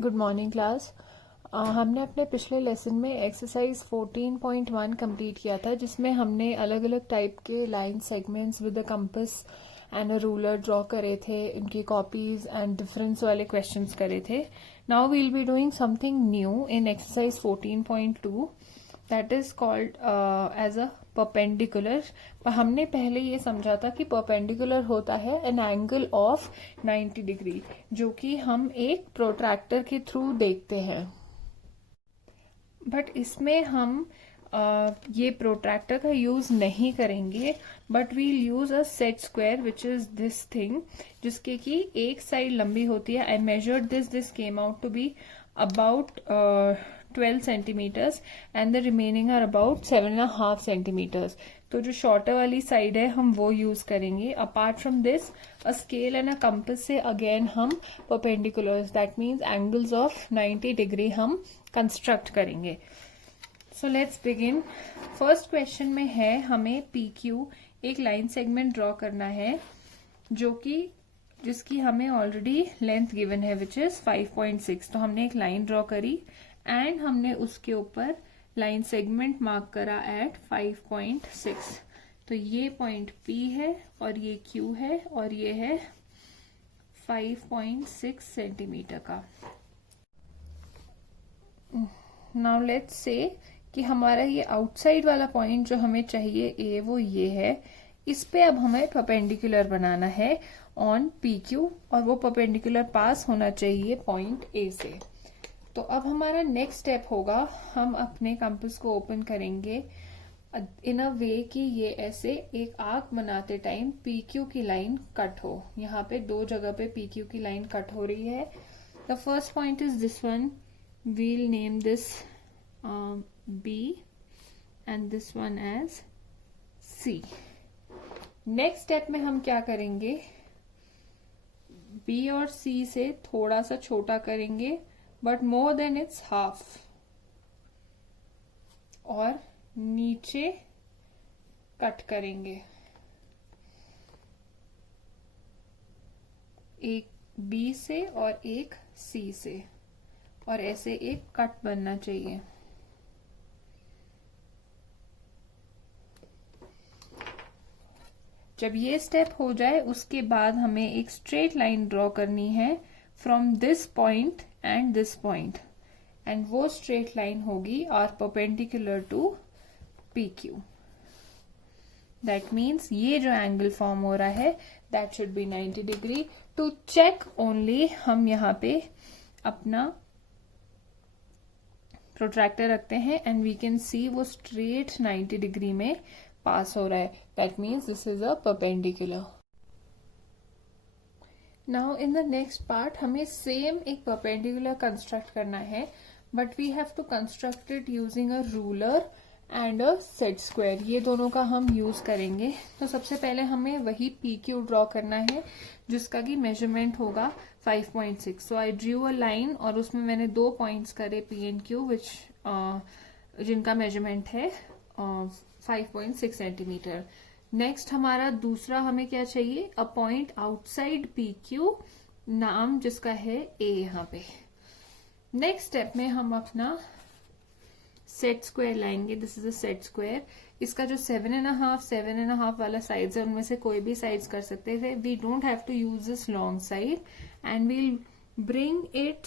Good morning class. हमने अपने पिछले लेसन में एक्सरसाइज 14.1 कंप्लीट किया था, जिसमें हमने अलग अलग टाइप के line segments with a compass and a ruler draw करे थे, उनकी कॉपीज एंड डिफरेंस वाले क्वेश्चंस करे थे। Now we'll be doing something new in exercise 14.2 that is called as a perpendicular. हमने पहले ये समझा था कि परपेंडिकुलर होता है एन एंगल ऑफ 90 डिग्री, जो कि हम एक प्रोट्रैक्टर के थ्रू देखते हैं। बट इसमें हम ये प्रोट्रैक्टर का यूज नहीं करेंगे, but we'll use a set square which is this thing, जिसके की एक साइड लंबी होती है। I measured this came out to be about 12 centimeters and the remaining are about 7.5 centimeters. तो जो शॉर्टर वाली साइड है हम वो यूज करेंगे। Apart from this a scale and a compass से अगेन हम perpendiculars, that means angles of 90 degree हम कंस्ट्रक्ट करेंगे। So let's begin. First question में है हमें PQ एक लाइन सेगमेंट ड्रॉ करना है, जो कि जिसकी हमें ऑलरेडी लेंथ गिवन है विच इज 5.6। तो हमने एक लाइन ड्रॉ करी एंड हमने उसके ऊपर लाइन सेगमेंट मार्क करा एट 5.6। तो ये पॉइंट P है और ये Q है और ये है 5.6 सेंटीमीटर का। नाउ लेट्स से कि हमारा ये आउटसाइड वाला पॉइंट जो हमें चाहिए A, वो ये है। इस पे अब हमें परपेंडिकुलर बनाना है ऑन PQ और वो परपेंडिकुलर पास होना चाहिए पॉइंट A से। तो अब हमारा नेक्स्ट स्टेप होगा, हम अपने कंपास को ओपन करेंगे इन अ वे कि ये ऐसे एक आर्क बनाते टाइम PQ की लाइन कट हो। यहाँ पे दो जगह पे PQ की लाइन कट हो रही है। The first point is this one, we'll name this B and this one as C। Next step में हम क्या करेंगे, B और C से थोड़ा सा छोटा करेंगे but more than it's half, और नीचे कट करेंगे। एक B से और एक C से, और ऐसे एक कट बनना चाहिए। जब ये स्टेप हो जाए उसके बाद हमें एक स्ट्रेट लाइन ड्रॉ करनी है from this point and this point, and वो स्ट्रेट लाइन होगी are perpendicular to PQ। That means ये जो एंगल फॉर्म हो रहा है that should be 90 degree. To check only हम यहाँ पे अपना प्रोट्रैक्टर रखते हैं एंड वी कैन सी वो स्ट्रेट 90 डिग्री में पास हो रहा है। That means this is a perpendicular. Now in the next part हमें सेम एक परपेंडिकुलर कंस्ट्रक्ट करना है, but we have to construct it using a ruler and a set square. ये दोनों का हम यूज करेंगे। तो सबसे पहले हमें वही PQ ड्रॉ करना है जिसका कि मेजरमेंट होगा 5.6। सो आई ड्रू अ लाइन और उसमें मैंने दो पॉइंट्स करे P एंड Q विच जिनका मेजरमेंट है 5.6 सेंटीमीटर। नेक्स्ट हमारा दूसरा हमें क्या चाहिए, अ पॉइंट आउटसाइड PQ, नाम जिसका है A यहाँ पे। नेक्स्ट स्टेप में हम अपना सेट स्क्वायर लाएंगे। This is a set square. इसका जो 7.5 वाला साइड्स है उनमें से कोई भी साइड्स कर सकते थे। We don't have to use this long side and we'll bring it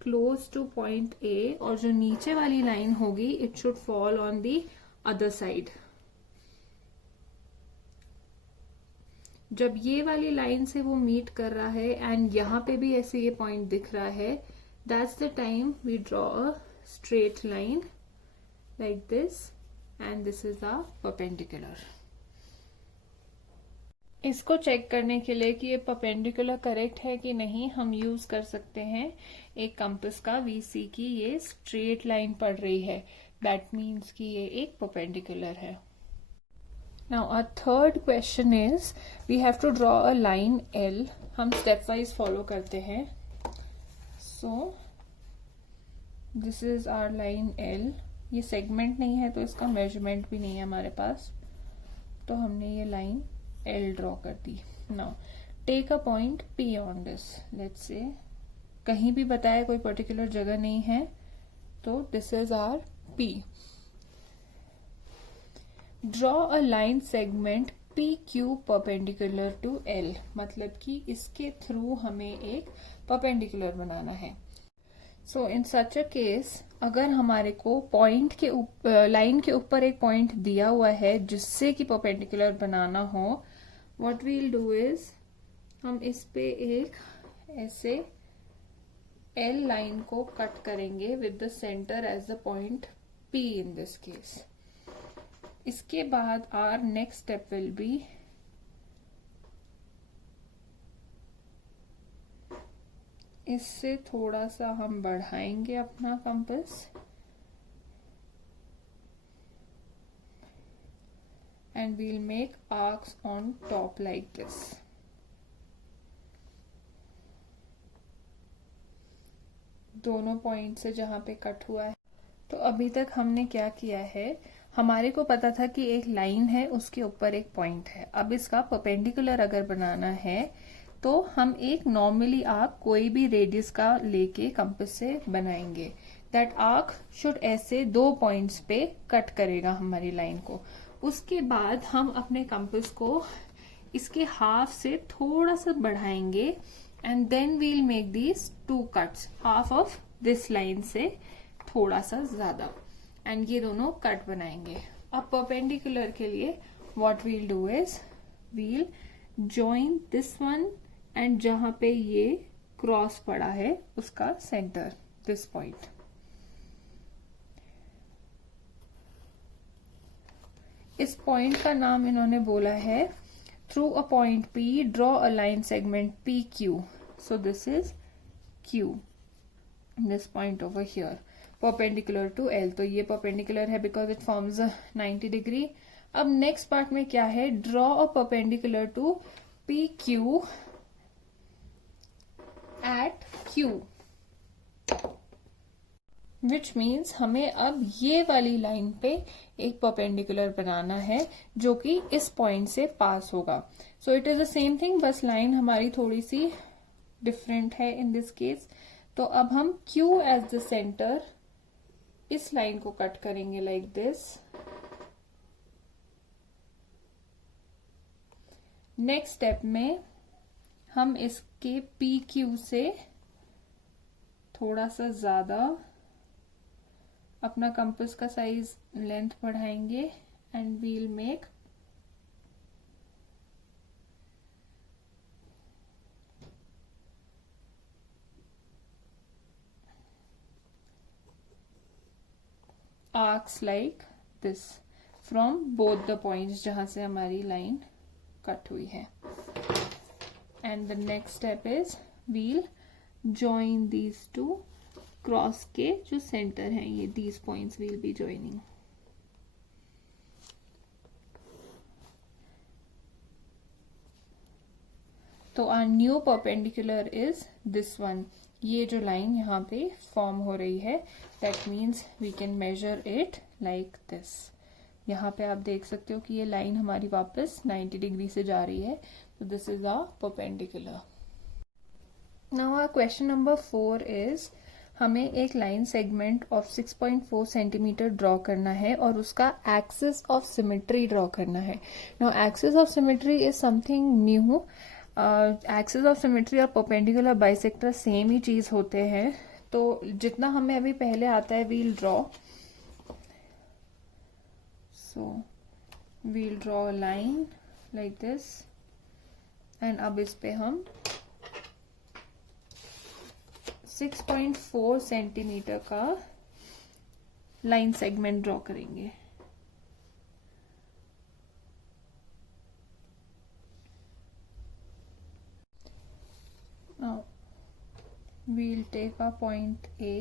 close to point A, और जो नीचे वाली लाइन होगी it should fall on the other side. जब ये वाली लाइन से वो मीट कर रहा है एंड यहाँ पे भी ऐसे ये पॉइंट दिख रहा है, that's the time we draw a straight line like this and this is a perpendicular. इसको चेक करने के लिए कि ये परपेंडिकुलर करेक्ट है कि नहीं, हम यूज कर सकते हैं एक कंपास का VC की ये स्ट्रेट लाइन पड़ रही है, दैट मीन्स कि ये एक परपेंडिकुलर है। Now our third question is we have to draw a line L. हम step wise follow करते हैं। So this is our line L. ये segment नहीं है तो इसका measurement भी नहीं है हमारे पास, तो हमने ये line L draw कर दी। Now take a point P on this. Let's say कहीं भी बताया, कोई पर्टिकुलर जगह नहीं है, तो this is our P. Draw a line segment PQ perpendicular to L, मतलब कि इसके थ्रू हमें एक परपेंडिकुलर बनाना है. सो इन सच अ केस, अगर हमारे को पॉइंट के लाइन के ऊपर एक पॉइंट दिया हुआ है जिससे कि परपेंडिकुलर बनाना हो, व्हाट वील डू इज, हम इस पे एक ऐसे L लाइन को कट करेंगे with the centre as the point P in this case. इसके बाद our next step will be इससे थोड़ा सा हम बढ़ाएंगे अपना compass and we'll make arcs on top like this. दोनों पॉइंट से जहां पे कट हुआ है. तो अभी तक हमने क्या किया है, हमारे को पता था कि एक लाइन है, उसके ऊपर एक पॉइंट है. अब इसका परपेंडिकुलर अगर बनाना है तो हम एक नॉर्मली आप कोई भी रेडियस का लेके कंपास से बनाएंगे. दैट आर्क शुड ऐसे 2 पॉइंट्स पे कट करेगा हमारी लाइन को. उसके बाद हम अपने कंपास को इसके हाफ से थोड़ा सा बढ़ाएंगे and then we'll make these 2 cuts, half of this line से थोड़ा सा ज्यादा, एंड ये दोनों कट बनाएंगे. अब परपेंडिकुलर के लिए what we'll do is we'll join this one and जहां पे ये क्रॉस पड़ा है उसका सेंटर, दिस पॉइंट. इस पॉइंट का नाम इन्होंने बोला है through a point P draw a line segment PQ. So this is Q, this point over here perpendicular to L. तो ये परपेंडिकुलर है बिकॉज इट फॉर्म्स 90 डिग्री. अब नेक्स्ट पार्ट में क्या है, draw a perpendicular to PQ eight Q, which means हमें अब ये वाली लाइन पे एक परपेंडिकुलर बनाना है जो कि इस पॉइंट से पास होगा. So it is the same thing, बस लाइन हमारी थोड़ी सी डिफरेंट है इन दिस केस. तो अब हम Q एज द सेंटर इस लाइन को कट करेंगे लाइक दिस. नेक्स्ट स्टेप में हम इसके PQ से थोड़ा सा ज्यादा अपना कंपास का साइज लेंथ बढ़ाएंगे and we'll make arcs like this from both the points जहां से हमारी लाइन कट हुई है. And the next step is we'll join these two, cross के जो सेंटर हैं ये these points we'll be joining. तो our new perpendicular is this one. ये जो लाइन यहाँ पे फॉर्म हो रही है, that means we can measure it like this. यहाँ पे आप देख सकते हो कि ये लाइन हमारी वापस 90 डिग्री से जा रही है. तो this is our perpendicular. Now our question number 4 is हमें एक line segment of 6.4 centimetre draw करना है और उसका एक्सिस ऑफ सिमेट्री ड्रॉ करना है. Now axis of symmetry is something new. Axis of symmetry और परपेंडिकुलर बाइसेक्टर सेम ही चीज होते हैं. तो जितना हमें अभी पहले आता है we'll draw. So we'll draw a line like this and अब इस पे हम 6.4 सेंटीमीटर का लाइन सेगमेंट ड्रॉ करेंगे. Now we'll take a point A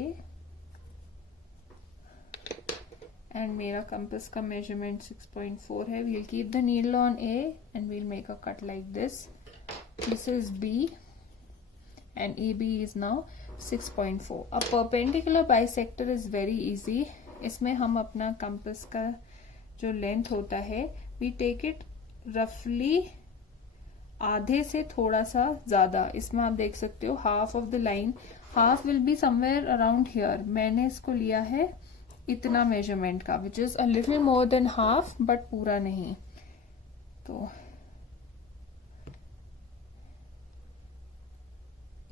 and मेरा कंपास का मेजरमेंट 6.4 है. We'll keep the needle on A and we'll make a cut like this. This is B and AB is now 6.4. A perpendicular bisector is very easy. इसमें हम अपना compass का जो length होता है we take it roughly आधे से थोड़ा सा ज्यादा. इसमें आप देख सकते हो half of the line half will be somewhere around here. मैंने इसको लिया है इतना मेजरमेंट का, which is a little more than half but पूरा नहीं. तो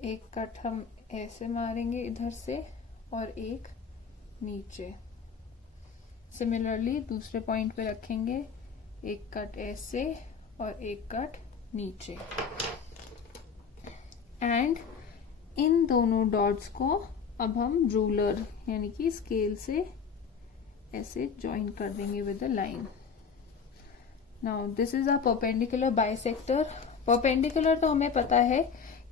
एक कट हम ऐसे मारेंगे इधर से और एक नीचे. सिमिलरली दूसरे पॉइंट पे रखेंगे, एक कट ऐसे और एक कट नीचे. एंड इन दोनों डॉट्स को अब हम रूलर यानी कि स्केल से ऐसे ज्वाइन कर देंगे with the line. Now this is a perpendicular bisector. Perpendicular तो हमें पता है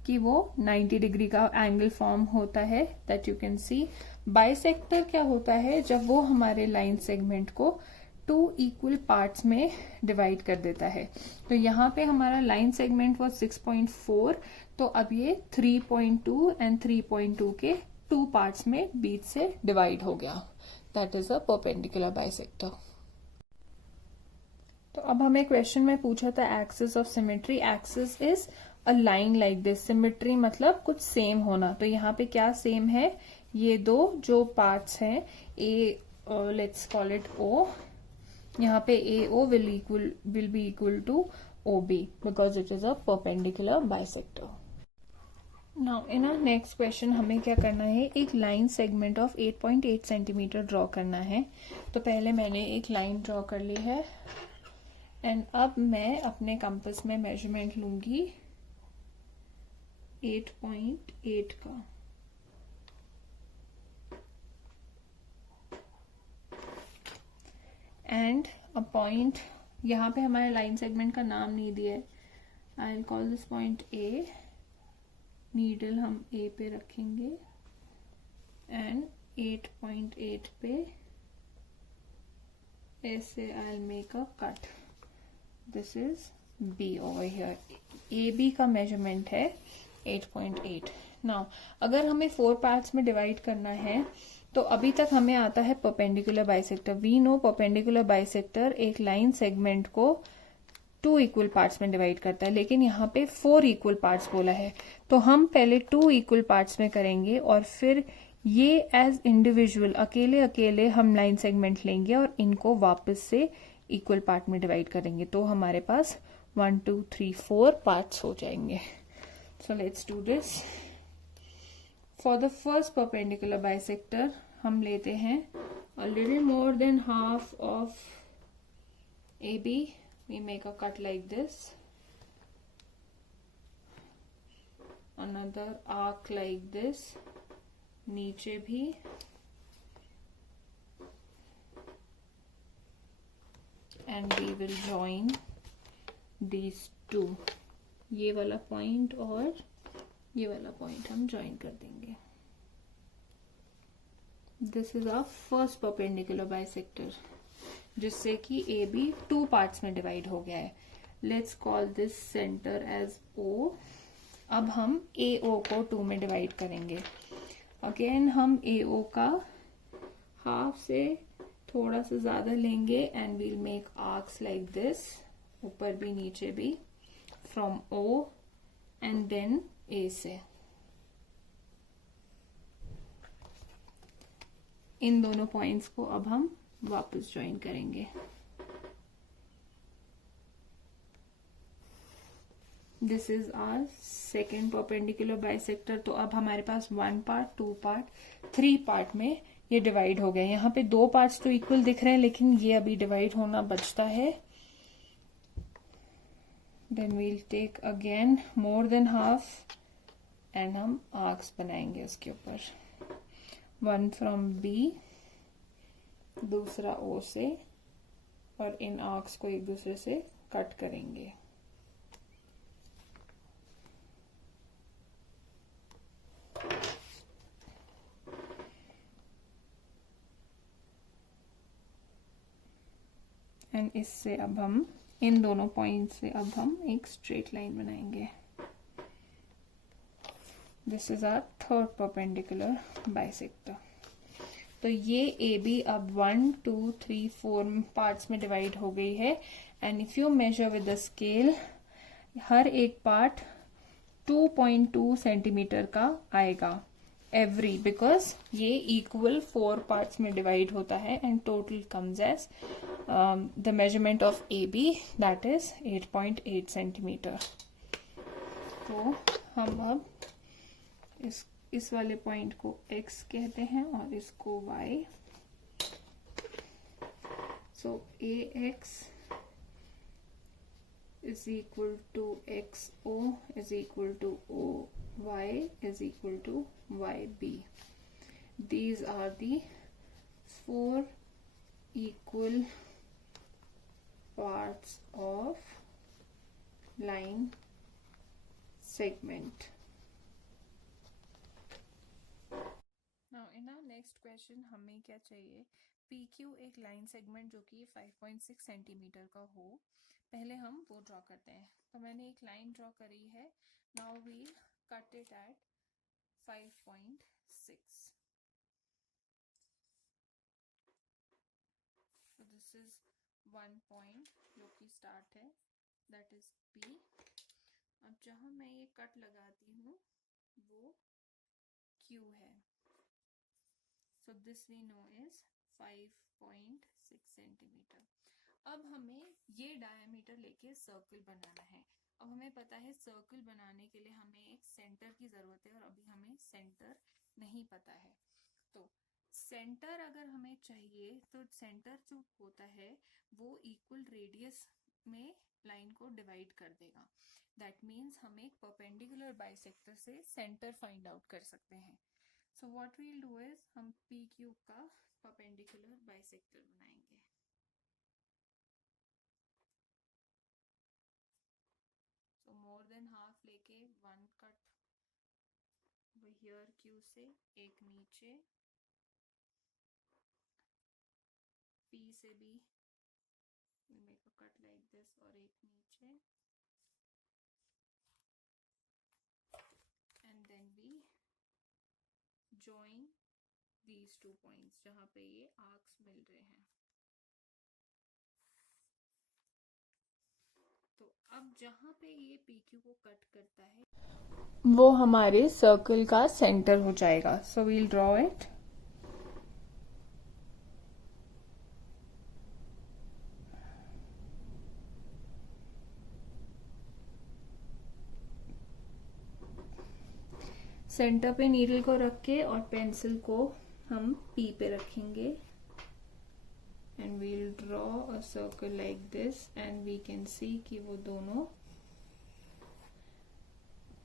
कि वो 90 डिग्री का एंगल फॉर्म होता है, that you can see. Bisector क्या होता है, जब वो हमारे लाइन सेगमेंट को 2 इक्वल पार्ट्स में डिवाइड कर देता है. तो यहाँ पे हमारा लाइन सेगमेंट वो 6.4, तो अब ये 3.2 एंड 3.2 के 2 पार्ट्स में बीच से डिवाइड हो गया. That is a perpendicular bisector. तो अब हमें क्वेश्चन में पूछा था axis of symmetry. Axis is a line like this. Symmetry मतलब कुछ सेम होना. तो यहाँ पे क्या सेम है, ये दो जो पार्ट्स हैं, uh let's call it O. यहाँ पे A O will be equal to O B because it is a perpendicular bisector. Now in our next question हमें क्या करना है, एक line segment of 8.8 centimetre draw करना है. तो पहले मैंने एक लाइन ड्रॉ कर ली है एंड अब मैं अपने कंपास में मेजरमेंट लूंगी 8.8 का. एंड अ पॉइंट, यहाँ पे हमारे लाइन सेगमेंट का नाम नहीं दिया है. I will call this point A. Needle हम ए पे रखेंगे एंड 8.8 पे ऐसे I will make a cut. This is B over here. A B का मेजरमेंट है 8.8. नाउ अगर हमें 4 पार्ट्स में डिवाइड करना है तो अभी तक हमें आता है perpendicular bisector. We know perpendicular bisector एक लाइन सेगमेंट को 2 इक्वल पार्ट्स में डिवाइड करता है, लेकिन यहाँ पे 4 इक्वल पार्ट्स बोला है. तो हम पहले 2 इक्वल पार्ट्स में करेंगे और फिर ये एज इंडिविजुअल अकेले अकेले हम लाइन सेगमेंट लेंगे और इनको वापस से इक्वल पार्ट में डिवाइड करेंगे. तो हमारे पास 1 2 3 4 पार्ट्स हो जाएंगे. So let's do this. For the first perpendicular bisector हम लेते हैं a little more than half of AB. We make a cut like this. Another arc like this. नीचे भी. And we will join these two. ये वाला point और ये वाला पॉइंट हम ज्वाइन कर देंगे. This is our first perpendicular bisector, जिससे कि ए बी 2 पार्ट्स में डिवाइड हो गया है. Let's call this centre as O. अब हम ए ओ को 2 में डिवाइड करेंगे. अगेन हम ए ओ का हाफ से थोड़ा सा ज्यादा लेंगे and we'll make arcs like this, ऊपर भी नीचे भी, from O and then A से. इन दोनों पॉइंट्स को अब हम वापस ज्वाइन करेंगे. This is our second perpendicular bisector. तो अब हमारे पास 1 पार्ट 2 पार्ट 3 पार्ट में ये डिवाइड हो गया. यहाँ पे 2 पार्ट्स तो इक्वल दिख रहे हैं, लेकिन ये अभी डिवाइड होना बचता है. Then we'll take again more than half and हम arcs बनाएंगे उसके ऊपर. 1 from B, दूसरा O से, और इन arcs को एक दूसरे से कट करेंगे. एंड इससे अब हम इन दोनों पॉइंट से अब हम एक स्ट्रेट लाइन बनाएंगे. This is our third perpendicular bisector. तो ये ए बी अब 1 2 3 4 पार्ट्स में डिवाइड हो गई है. And if you measure with the scale, हर एक पार्ट 2.2 सेंटीमीटर का आएगा. एवरी, बिकॉज ये इक्वल 4 पार्ट्स में डिवाइड होता है and total comes as the measurement of A B, that is 8.8 centimetre. तो हम अब इस वाले पॉइंट को x कहते हैं और इसको y। So ax is equal to xo is equal to oy is equal to yb. These are the 4 equal parts of line segment. Now in our next question हमें क्या चाहिए, PQ एक line segment जो कि 5.6 centimetre का हो, पहले हम वो ड्रॉ करते हैं। तो मैंने एक लाइन ड्रॉ करी है। Now we cut it at 5.6। so this is 1 point जो कि स्टार्ट है, दैट इज P। अब जहां मैं ये कट लगाती हूँ वो Q है। So this we know is 5.6 centimetre. अब हमें ये डायमीटर लेके सर्कल बनाना है। अब हमें पता है सर्कल बनाने के लिए हमें एक सेंटर की जरूरत है और अभी हमें सेंटर नहीं पता है। तो सेंटर अगर हमें चाहिए तो सेंटर जो होता है वो इक्वल रेडियस में लाइन को डिवाइड कर देगा। दैट मीन्स हम एक परपेंडिकुलर बाइसेक्टर से सेंटर फाइंड आउट कर सकते हैं। So what we'll do is हम PQ का परपेंडिकुलर बाइसेक्टर बनाएंगे। सो मोर देन हाफ लेके 1 कट हियर Q से, एक नीचे P से भी make a cut like this और एक नीचे, and then we join these 2 points जहां पे ये आर्क्स मिल रहे हैं। तो अब जहां पे ये PQ को कट करता है वो हमारे सर्कल का सेंटर हो जाएगा। So we'll draw it. Centre पे नीडल को रख के और पेंसिल को हम P पे रखेंगे and we'll draw a circle like this and we can see कि वो दोनों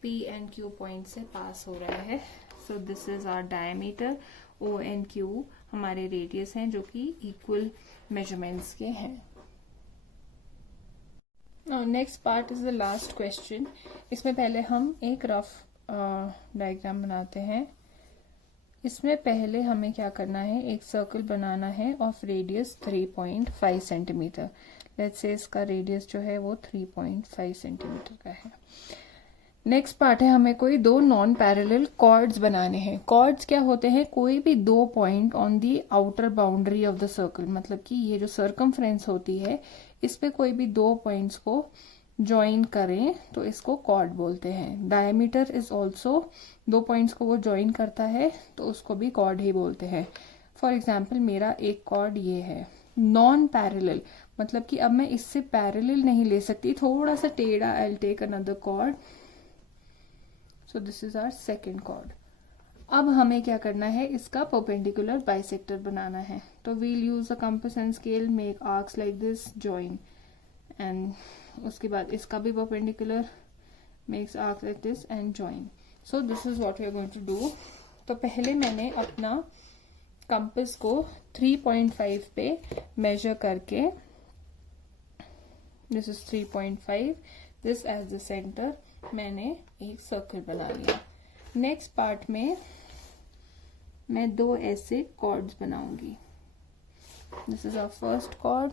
P एंड Q पॉइंट से पास हो रहा है। So this is our diameter. O and Q हमारे रेडियस हैं जो कि इक्वल मेजरमेंट्स के हैं। Next part is the last question. इसमें पहले हम एक रफ डायग्राम बनाते हैं। इसमें पहले हमें क्या करना है, एक सर्कल बनाना है of radius 3.5 centimetre. Let's say इसका रेडियस जो है वो 3.5 सेंटीमीटर का है। नेक्स्ट पार्ट है, हमें कोई 2 नॉन पैरेलल कॉर्ड्स बनाने हैं। कॉर्ड्स क्या होते हैं, कोई भी 2 point on the outer boundary of the circle, मतलब कि ये जो सर्कमफ्रेंस होती है इस पे कोई भी 2 पॉइंट्स को ज्वाइन करें तो इसको कॉर्ड बोलते हैं। डायमीटर इज ऑल्सो 2 पॉइंट्स को वो ज्वाइन करता है तो उसको भी कॉर्ड ही बोलते हैं। फॉर एग्जाम्पल मेरा एक कॉर्ड ये है। नॉन पैरेलल मतलब कि अब मैं इससे पैरेलल नहीं ले सकती, थोड़ा सा टेढ़ा, I will take another chord. So this is our second chord. अब हमें क्या करना है, इसका परपेंडिकुलर बाइसेक्टर बनाना है। तो we'll use a compass and scale, make arcs like this, join, and उसके बाद इसका भी perpendicular, makes arc like this and join. So this is what we are going to do. तो पहले मैंने अपना कंपास को 3.5 पे मेजर करके, this is 3.5, this as the centre, मैंने एक सर्कल बना लिया। नेक्स्ट पार्ट में मैं 2 ऐसे कॉर्ड्स बनाऊंगी। This is our first chord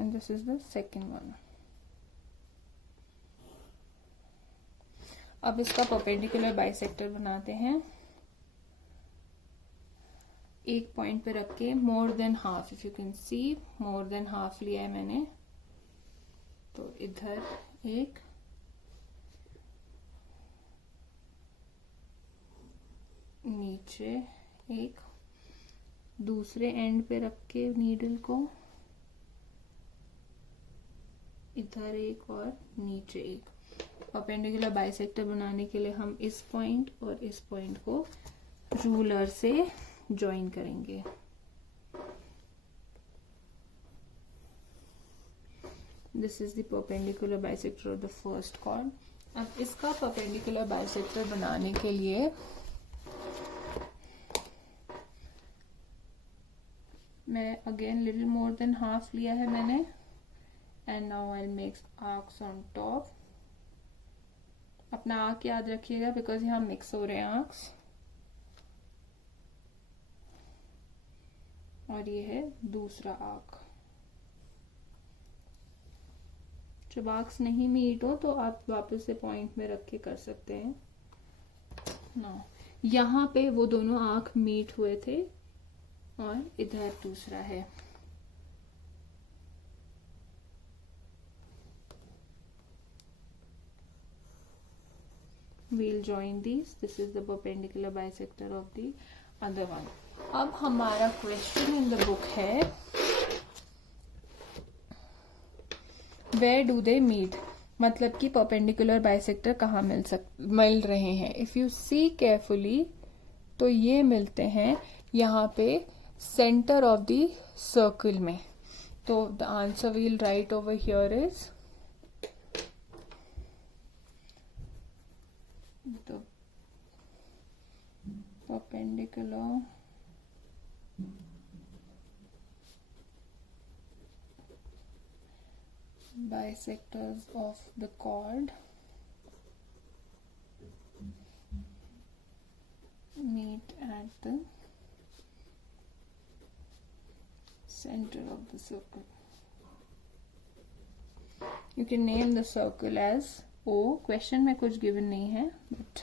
and this is the second one. अब इसका परपेंडिकुलर बाइसेक्टर बनाते हैं। एक पॉइंट पे रख के more than half, if you can see more than half लिया है मैंने, तो इधर एक नीचे एक, दूसरे एंड पे रख के नीडल को इधर एक और नीचे एक। परपेंडिकुलर बाइसेक्टर बनाने के लिए हम इस पॉइंट और इस पॉइंट को रूलर से ज्वाइन करेंगे। This is the perpendicular bisector of the first cord. अब इसका परपेंडिकुलर बाइसेक्टर बनाने के लिए मैं again little more than half लिया है मैंने, and now I make arcs on top. अपना आर्क याद रखिएगा बिकॉज यहाँ मिक्स हो रहे हैं आर्क्स। और ये है दूसरा आर्क। जब आर्क्स नहीं मीट हो तो आप वापस से पॉइंट में रख के कर सकते हैं ना। यहाँ पे वो दोनों आर्क मीट हुए थे और इधर दूसरा है। We'll join these. This is the perpendicular bisector of the other one. अब हमारा क्वेश्चन इन द बुक है Where do they meet? मतलब कि परपेंडिकुलर बाइसेक्टर कहाँ मिल रहे हैं। इफ यू सी केयरफुली तो ये मिलते हैं यहाँ पे सेंटर ऑफ द सर्कल में। तो the answer we'll write over here is the perpendicular bisectors of the chord meet at the center of the circle. You can name the circle as O. Question में कुछ given नहीं है but